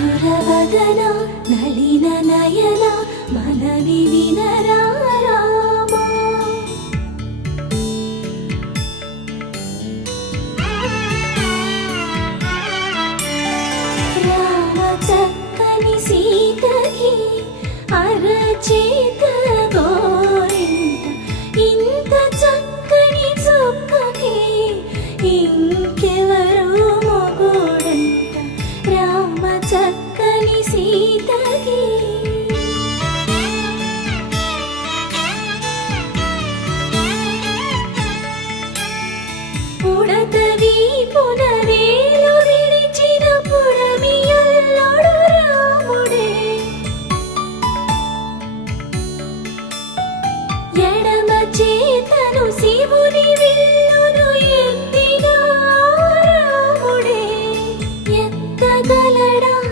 మధురవదన నళిన నయన మనవి వినరా రామా. రామ చక్కని సీతకి అరచేత గోరింట, ఇంత చక్కని చుక్కకి ఇంకెవరు మొగుడంట. రామ చక్కని సీతకి